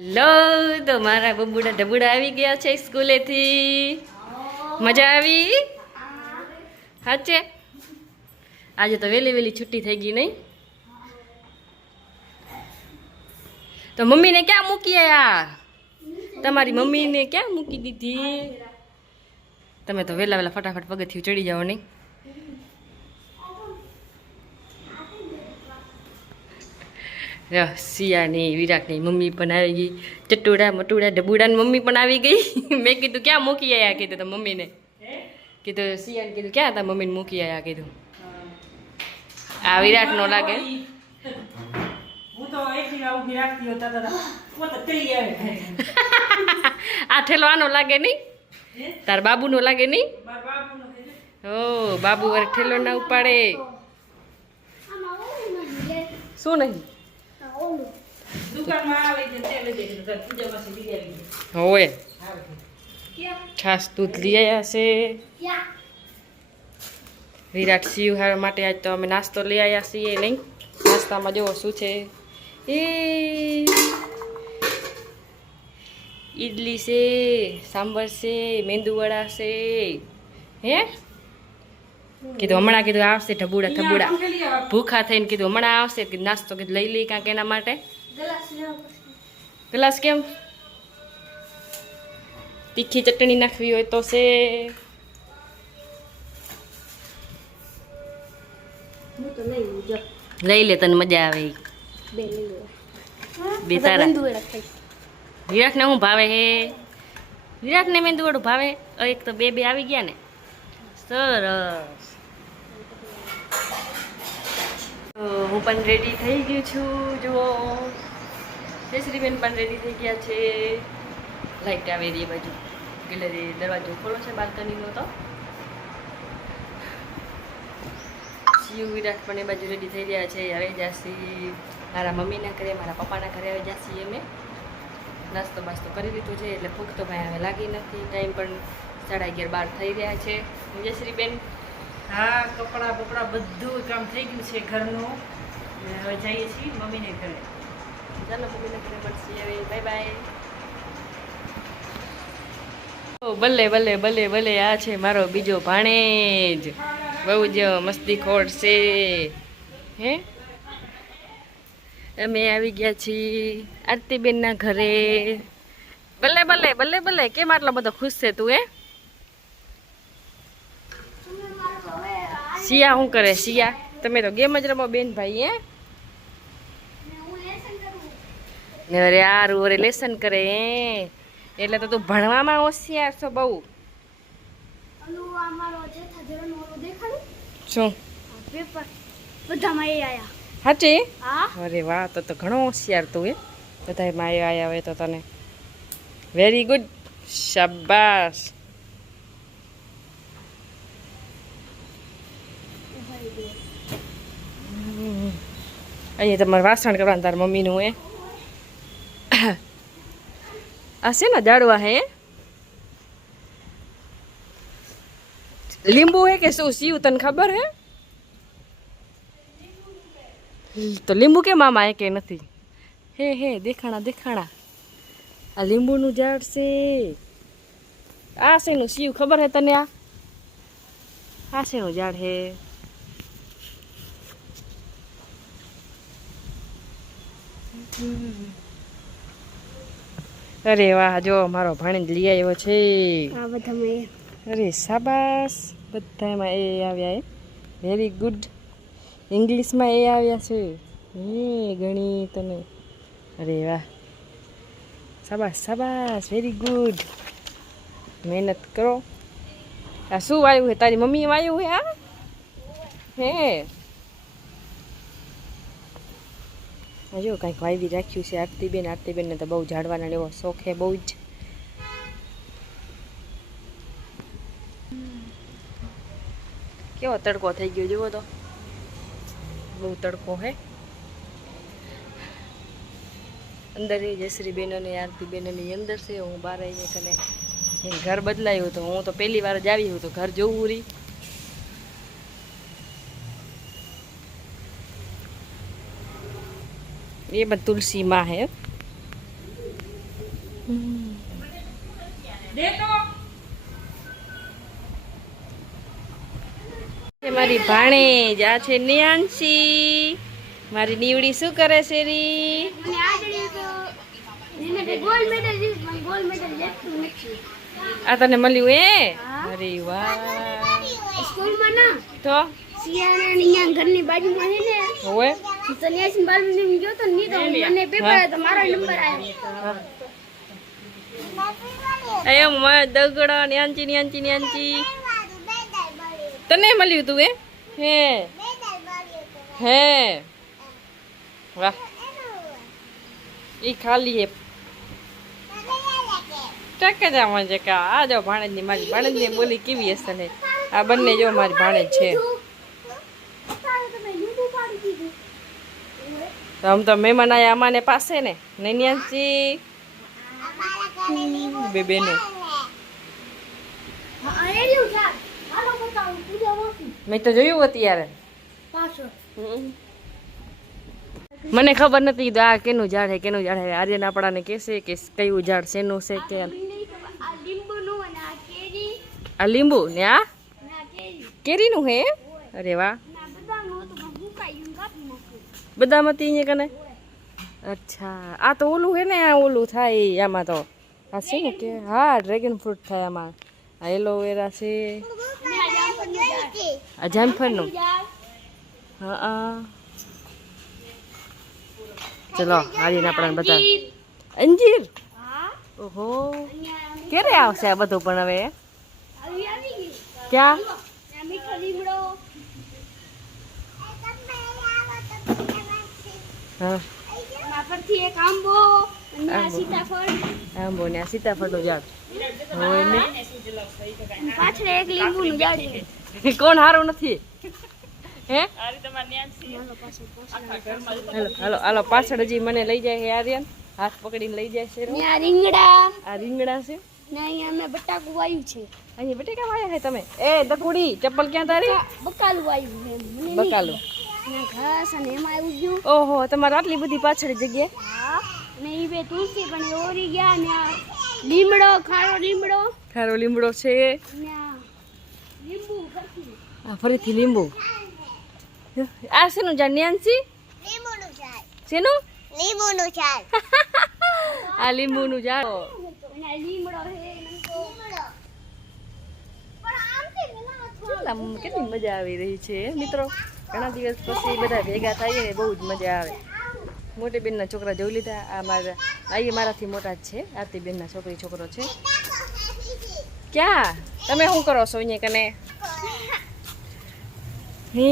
Hello, તો મારા બબુડા ઢબુડા આવી ગયા છે સ્કૂલેથી. મજા આવી? સાચે આજે તો વહેલી વહેલી છુટ્ટી થઈ ગઈ નહીં? તો મમ્મીને ક્યાં મૂકી આયા? તમારી મમ્મીને ક્યાં મૂકી દીધી? તમે તો વહેલા વહેલા ફટાફટ પગથિયું ચડી જાઓ નહીં? સિયાની વિરાટની મમ્મી પણ આવી ગઈ. ચટુડા મટુડા ઢબુડાની મમ્મી પણ આવી ગઈ. મેં કીધું ક્યાં મૂકી આયા કીધું તો મમ્મીને કીધું, સિયાને કીધું ક્યાં હતા મમ્મીને મૂકી આયા કીધું. આ વિરાટ નો લાગે. આ ઠેલો આનો લાગે નહીં? તાર બાબુ નો લાગે નહીં? ઓ બાબુ વાર ઠેલો ના ઉપાડે. શું નહીં? હોય છાસ દૂધ લઈ આવ્યા છે. વિરાટ શિવહાર માટે આજ તો અમે નાસ્તો લઈ આવ્યા છીએ નહીં? નાસ્તામાં જુઓ શું છે. એ ઈડલી છે, સાંભર છે, મેંદુવડા છે. હે કીધું હમણાં કીધું આવશે ઢબુડા ઢબુડા ભૂખા થઈને કીધું હમણાં આવશે. કીધું નાસ્તો કીધું લઈ લઈ કાંક એના માટે. ગ્લાસ કેમ? તીખી ચટણી નાખવી હોય તો છે. લઈ લે તને મજા આવે. બે તારા વિરાટને શું ભાવે હે? વિરાટને મેંદુવડું ભાવે. એક તો બે આવી ગયા ને. સરસ. હું પણ રેડી થઈ ગયું છું. જુઓ જયશ્રીબેન પણ રેડી થઈ ગયા છે. લાઈટ આવે એ બાજુ ગેલેરી દરવાજો ખોલો છે બાલ્કનીનો. તો શિવ વિરાટ પણ એ બાજુ રેડી થઈ રહ્યા છે. હવે જાસી મારા મમ્મીના ઘરે, મારા પપ્પાના ઘરે હવે જાસી. અમે નાસ્તો બાસ્તો કરી લીધો છે એટલે ભૂખ તો ભાઈ હવે લાગી નથી. ટાઈમ પણ 11:30 થઈ રહ્યા છે. જયશ્રીબેન? હા, કપડાં બપડા બધું કામ થઈ ગયું છે ઘરનું. હવે જઈએ છીએ મમ્મીને ઘરે. ચાલો મમ્મીના ઘરે મળશે હવે. Bye bye. ભલે ભલે ભલે ભલે. આ છે મારો બીજો ભાણેજ. બહુ જ મસ્તીખોર છે. હે અમે આવી ગયા છીએ આરતીબેનના ઘરે. ભલે ભલે ભલે ભલે. કેમ આટલો બધો ખુશ છે તું? હે સિયા શું કરે? સિયા તમે તો ગેમ જ રમો બેન ભાઈ. હે ને અરે યાર ઓરે લેસન કરે. હે એટલે તો તું ભણવામાં હોશિયાર છો બહુ. શું સાચી? અરે વાહ, તો ઘણો હોશિયાર તું. હે બધા માં આવ્યા હોય તો તને વેરી ગુડ. શાબાશ. અહીંયા તમારે વાસણ કરવાનું તાર મમ્મીનું. હે આ છે ને જાડવા? હે લીંબુ હે કે શું? શિવ તને ખબર હે? તો લીંબુ કેમ આમાં હે કે નથી? હે હે દેખાણા દેખાણા. આ લીંબુનું ઝાડ છે. આ શેનું શિવ ખબર હે તને? આ શેનું ઝાડ હે? અરે વાહ, જો મારો ભાણેજ લઈ આવ્યો છે. અરે શાબાશ. બધામાં એ આવ્યા. એ વેરી ગુડ. ઇંગ્લિશમાં એ આવ્યા છે. હે ગણી તને. અરે વાહ, શાબાશ શાબાશ. Very good. મહેનત કરો. આ શું વાવ્યું હે? તારી મમ્મીએ વાવ્યું હે? આ હે જો કાંઈક વાવી રાખ્યું છે આરતીબેન. આરતીબેનને તો બહુ ઝાડવાના એવો શોખ હે, બહુ જ. કેવો તડકો થઈ ગયો જુઓ તો. બહુ તડકો હે. અંદર એ જયશ્રીબેન અને આરતીબેન ની અંદર છે. હું બહાર આવીને કને ઘર બદલાયું હતું. હું તો પહેલી વાર જ આવી હું તો ઘર જોવું રહી. ये बस तुलसी माँ है। દે તો મારી ભાણેજ આ છે નિયાંશી. મારી નીવડી શું કરે છે રી? આ તને મળ્યું એ? અરે વાહ. સ્કૂલમાં ના તો સિયાના અહીંયા ઘરની બાજુમાં છે ને હોય સન્યાસી બાલુ ગયો તો નહીં તો મને પેપર હતો મારો નંબર આવ્યો. એમ દગડો ન્યાંચી ન્યાંચી ન્યાંચી તને મળ્યું તું એ? હે હે વાહ ઈ ખાલી હે ટકે જામાં છે કે આ જો ભાણેજની મારી ભાણેજની બોલી કેવી હશે ને આ બંને જો મારી ભાણેજ છે. તો આમ તો મહેમાન આયા અમાને પાસે ને નૈન્યાંચી બે બેનો મેં તો જોયું અત્યારે. મને ખબર નથી આ કેનું ઝાડ હે કેનું ઝાડ હે. આર્યન આપણાને કહેશે કે કયું ઝાડ શેનું છે કે આ લીંબુ ને આ કેરીનું હે. અરે વાહ બદામતી અહીંયા કને. અચ્છા આ તો ઓલું હે ને આ ઓલું થાય આમાં તો આ છે ને કે હા ડ્રેગન ફ્રૂટ થાય આમાં. આ એલોવેરા છે આ જામફળનું. હા ચલો આર્યન આપણાને બધા અંજીર. ઓહો ક્યારે આવશે આ બધું પણ હવે? ક્યાં? હા આંબો ને આ સીતાફળનું ઝાડ હોય ને. પાછળ એક લીંબુનું ઝાડ છે. કોણ હારું નથી હે? હાલો હાલો પાછળ હજી મને લઈ જાય છે આર્યન. હાથ પકડીને લઈ જાય છે. આ રીંગણા આ રીંગણા છે ને અહીંયા અમે બટાકું વાયું છે. અહીંયા બટેકા વાયા છે તમે? એ દકુડી ચપ્પલ ક્યાં તારી? બકાલું વાયું છે મને બકાલું ઘાસ અને એમાં આવી ગયું. ઓહો તમારે આટલી બધી પાછળ જગ્યાએ. હા ને એ બે તુલસી પણ એ ઓરી ગયા ને આ લીમડો ખારો લીમડો છે ને આ લીંબુ ફરતી. આ ફરીથી લીંબુ. આ શેનું ઝાડ ન્યાંસી? લીંબુનું ઝાડ. શેનું? લીંબુનું ઝાડ. આ લીંબુનું ઝાડ. અને આ લીમડો છે લીમડો. પણ આમ છે કેટલી મજા આવી રહી છે મિત્રો. ઘણા દિવસ પછી બધા ભેગા થઈએ ને બહુ જ મજા આવે. મોટી બેનના છોકરા જોઈ લીધા. આ મારાથી મોટા જ છે. આરતી બેનના છોકરો છે. ક્યાં તમે શું કરો છો અહીંયા કને? હે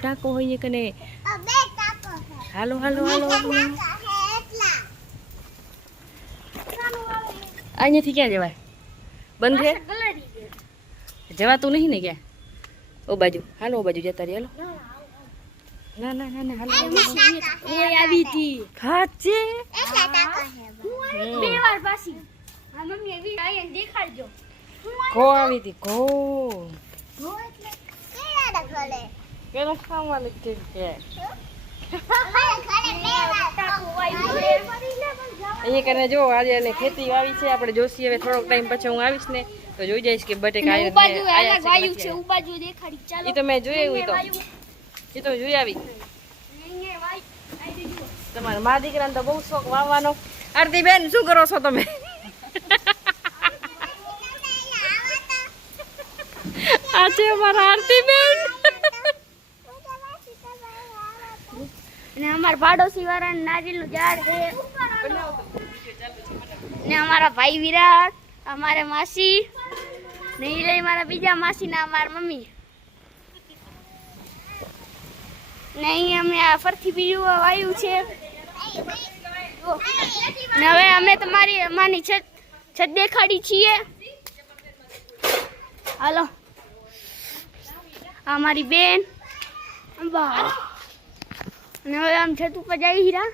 ટાકો હોય કને. હાલો હાલો હાલો અહીંયાથી ક્યાં જવાય? બંધ છે જવાતું નહીં ને ક્યાં? ઓ બાજુ હાલો ઓ બાજુ જતા રહી. હાલો ના ના ના ના હાલો કોઈ આવી હતી ખાચે બે વાર પાછી. હા મમ્મી એવી આયન દેખાડજો. ઘો આવી હતી ઘો. હો એટલે કેડા ખોલે પેલા ખાવા લાગે કે અહીંયા કને જો આજે એને ખેતી વાવી છે. આપણે જોશી હવે થોડોક ટાઈમ પછી હું આવીશ ને તો જોઈ જઈશ કે બટેકા વાયુ છે. ઉબાજુ દેખાડી ચાલો. એ તો મેં જોયું. એ તો જોઈ આવી. તમારા મા દીકરાને તો બહુ શોખ વાવવાનો. આરતી બેન શું કરો છો તમે? આ છે અમારા આરતી બેન. ને અમારા પાડોશી વાળા નારિયેળનું ઝાડ છે ને અમારા ભાઈ વિરાટ અમારા માસી ને ઈ રહી મારા બીજા માસી ને અમારા મમ્મી ને અહીંયા અમે આ ફરથી બીજું વાયું છે. ને હવે અમે તમારી અમારી છત દેખાડી છીએ. હાલો અમારી બેન બા અને હવે આમ છત ઉપર જઈ હીરા.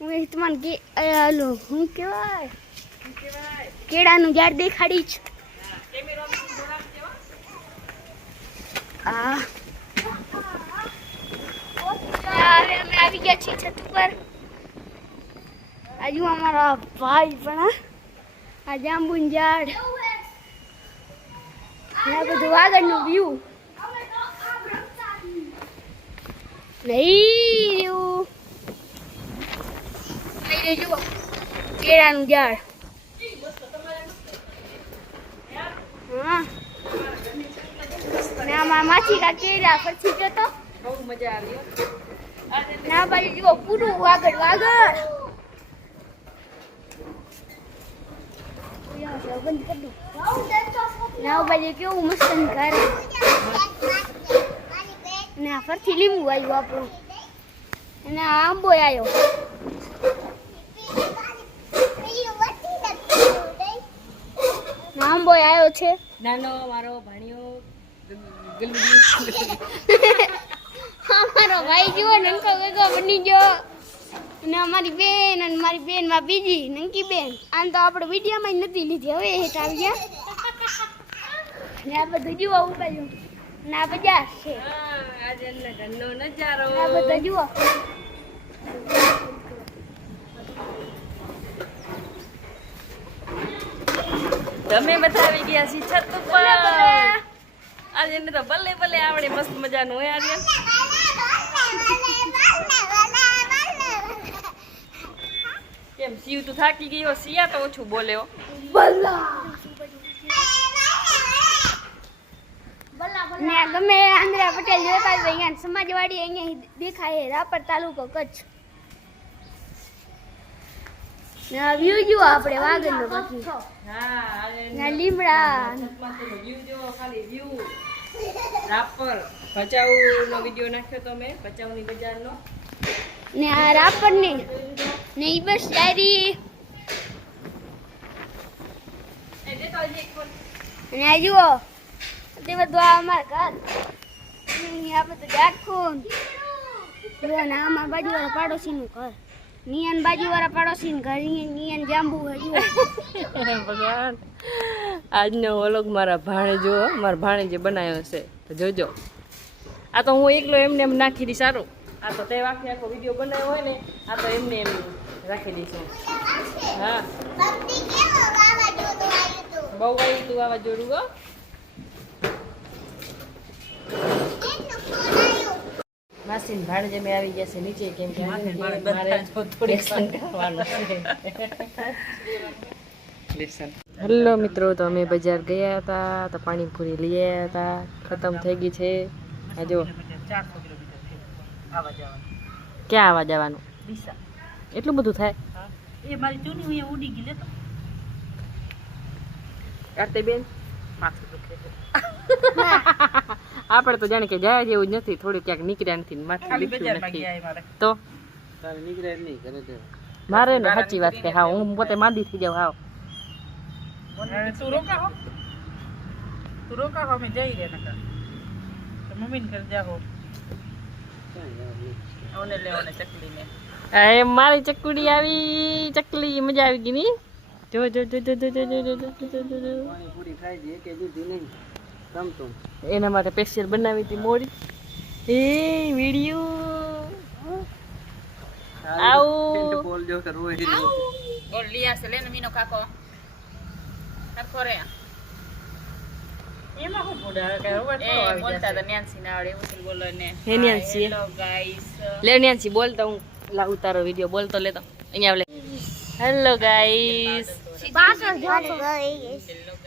હું તમને કે હાલો હું કહેવાય કેળાનું ઝાડ દેખાડી છે. હા હવે અમે આવી ગયા છીએ છત ઉપર. આજુ અમારા ભાઈ પણ આ જાંબુન ઝાડ આ બધું આગળનું વ્યૂ નહીં જુઓ કેળાનું ઝાડ હા ને આમાં માછી કા કેળા પછી જતો બહુ મજા આવી હો. ના બાજુ જુઓ પૂરું વાગડ બંધ કરી દઉં ના બાજુ કેવું મસ્ત ઘર ને આ ફરથી લીંબુ આવ્યું આપણું અને આ આંબો આવ્યો આંબો આવ્યો છે નાનો મારો ભાણિયો અમારો ભાઈ જુઓ નંકો ગગો બની ગયો અને અમારી બેન અને મારી બેન માં બીજી નંકી બેન આમ તો આપણે વિડીયોમાં જ નથી લીધી હવે હેઠ આવી ગયા ને આ બધું જુઓ ઉપાડ્યું ને આ બજાર છે આજે ઘરનો નજારો આ બધું જુઓ તમે બધા આવી ગયા છીએ છત ઉપર આજે એને તો ભલે ભલે આવડે મસ્ત મજાનું હોય આર્યન કેમ શિવ તું થાકી ગયો સિયા તો ઓછું બોલે હો ને ગમે આંધ્રા પટેલ જોતા હોય અહીંયા સમાજવાડી અહીંયા દેખાય રાપર તાલુકો કચ્છ ને આ વ્યૂ જુઓ આપણે વાગડનો બાકી હા આજે ને લીમડા છતમાંથી વ્યૂ જો ખાલી વ્યૂ રાપર ભચાઉ નો વિડિયો નાખ્યો તો મેં ભચાઉની બજારનો ને આ રાપર ને ઈ બસ ડાયરી એ દેતો હજી એક ફોન અને આ જુઓ તે બધું આ અમારા ઘર આ બધું ઝાડખું જુઓ ને આમાં બાજુવાળા પાડોશીનું ઘર નિયન બાજુવાળા પાડોશીનું ઘર નિયન જાંબુ હજુ ભગવાન આજનો વ્લોગ મારા ભાણે જો મારા ભાણે જે બનાવ્યો છે તો જોજો આ તો હું એકલો એમને એમ નાખી દઈશ સારું આ તો તે આખો વિડીયો બનાવ્યો હોય ને આ તો એમને એમ રાખી દઈશું હા બહુ આવ્યું તું વાવાઝોડું હો માસીન ભાણેજે મેં આવી ગયા છે નીચે કેમ કે મારે લેસન કરવાનું છે હેલો મિત્રો તો અમે બજાર ગયા હતા તો પાણીપુરી લઈ આવ્યા હતા ખતમ થઈ ગઈ છે આ જો ક્યાં આવવા જવાનું એટલું બધું થાય એ મારી ચૂની હું ઉડી ગઈ લેતો આરતી બેન માથું દુખે છે આપણે તો જાણે કે જાય જેવું જ નથી થોડું ક્યાંક નીકળ્યા નથી માથું ખાલી દુખ્યું બજારમાં નથી ગયા મારે તો તારે નીકળે જ નહીં કરે તે મારે ને સાચી વાત કે હા હું પોતે માંદી થઈ જાઉં હાવ તું રોકા હો અમે જઈ રે નકર તો મમ્મીને ઘર જાહો ઓને લેવાને ચકલી ને એ મારી ચકુડી આવી ચકલી મજા આવી ગઈ ની જો જો જો જો જો જો જો જો જો જો જો પાણીપુરી ખાઈ જઈએ કે દીધી નહીં તમતું એના માટે સ્પેશિયલ બનાવી હતી મોડી એ વિડિયો આવું બોલ જો કે રોય બોલ લિયા છે લેને મીનો કાકો સરખો રે એમાં હું બોડા કે હવે તો બોલતા તો ન્યાન્સી ના આવડે એવું છે બોલો ને હે ન્યાન્સી. હેલો ગાઈસ લે ન્યાન્સી બોલતો હું લાવું તારો વિડિયો બોલતો લેતો અહીંયા લે હેલો ગાઈસ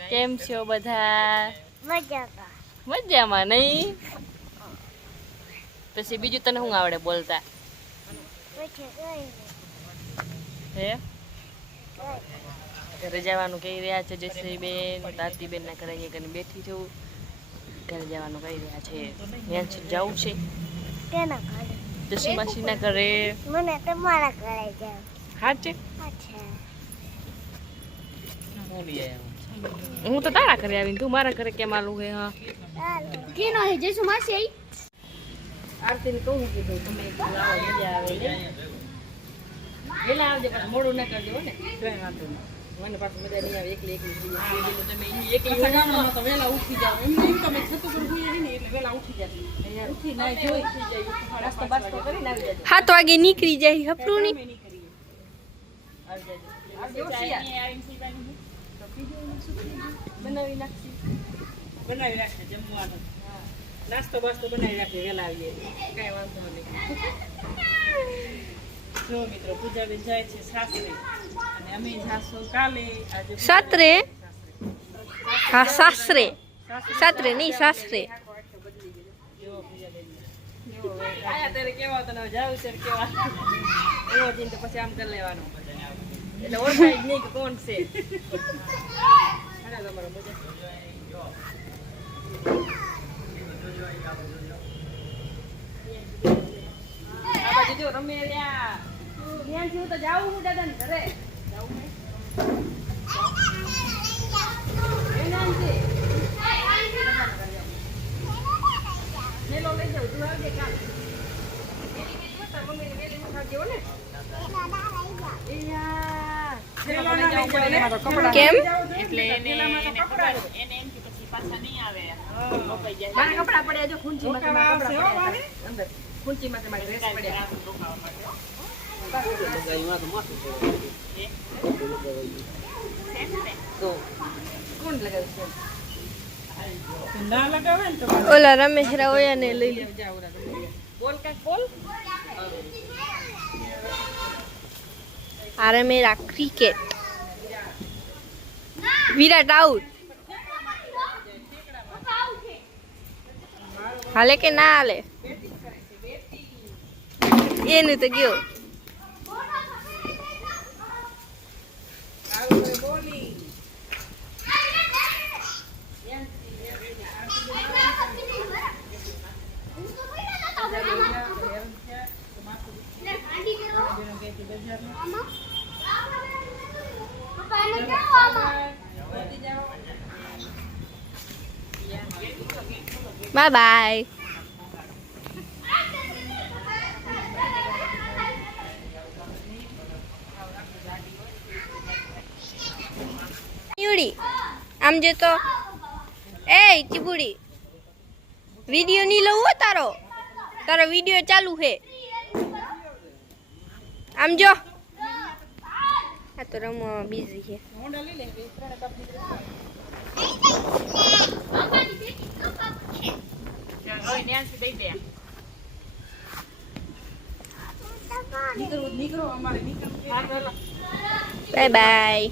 કેમ છો બધા મજામાં નહીં પછી બીજું તને શું આવડે બોલતા હે ઘરે જવાનું કહી રહ્યા છે જયશ્રી બેન તાતી બેન ના ઘરે અહીંયા કને બેઠી છું ઘરે જવાનું કહી રહ્યા છે ત્યાં જવું છે જયશ્રી માસી ના ઘરે મને તમારા ઘરે જાવ હા છે અચ્છા હું લઈ આવ્યો હું તો તારા ઘરે આવીને તું મારા ઘરે કેમ આલું હે હા કેનો હે જઈસુ માસી આઈ આરતીને કહું કીધું તમે આવો મજા આવે ને વેલા આવજો પણ મોડું ના કરજો ને કઈ વાંધો નહીં મને પાછું મજા નહીં આવે એકલી એકલી થઈ જાય તમે સગામાં તો વેલા ઉઠી જાવ એમ તમે છત ઉપર ભૂઈ ને એટલે વેલા ઉઠી જાય ઉઠી ના જોઈ નાસ્તો બાસ્તો કરીને આવી જજો 7 વાગે નીકળી જાય હપરું ની બનાવી નાખશી. બનાવી રાખે જમવાનું. નાસ્તો બાસ્તો બનાવી રાખે વહેલા આવીએ. કાંઈ વાંધો નહીં. જો મિત્રો પૂજાબેન જાય છે સાસરે અને અમે જાશું કાલે. આજે સાસરે? હા સાસરે. સાસરે નહીં સાસરે. જો પૂજાબેન આયા ત્યારે કેવા તને જાવ ત્યારે કેવા એવો જઈને તો પછી આમ કરી લેવાનું. એટલે ઓળખાય જ નહીં કે કોણ છે. હાલો તમારો મજા. આ બાજુ જો રમે રહ્યા. ત્યાંથી હું તો જાઉં હું દાદાને ઘરે. જાઉં નહીં. એ નામ છે. મેલો લઈ જાઉં. તું આવજે કાલ. મમ્મીને વેલી ઉઠાડજો ને. એ યાર. થેલો ના લઈ જાવ ને. કેમ? એટલે એને ખબર એને એમ કે પછી પાછા નહીં આવે મોકાઈ જાય. મારા કપડાં પડ્યા જો ખૂંચીમાં તો મારા રોકાવા કપડાં આવશે, હો, પડ્યા અંદર. ખૂંચીમાં તો મારા ડ્રેસ પડ્યા. લગાવીમાં તો માથું છે. તો કોણ લગાવ્યું છે? ના લગાવે ને તો ઓલા રમેશ રાવયા ને લઈ લે. જાઓ ઓલા રમે. બોલ કાંઈક બોલ. આ રમેરા ક્રિકેટ. વિરાટ આઉટ. હાલે કે ના હાલે? એનું તો ગયો. Bye bye. આમ જે તો એ ચીબુડી વિડિયો નહીં લઉં હો તારો. તારો વિડિયો ચાલુ છે. આમ જો આ તો રમવા બીઝી છે. નીકળો અમારે નીકળવું. Bye bye.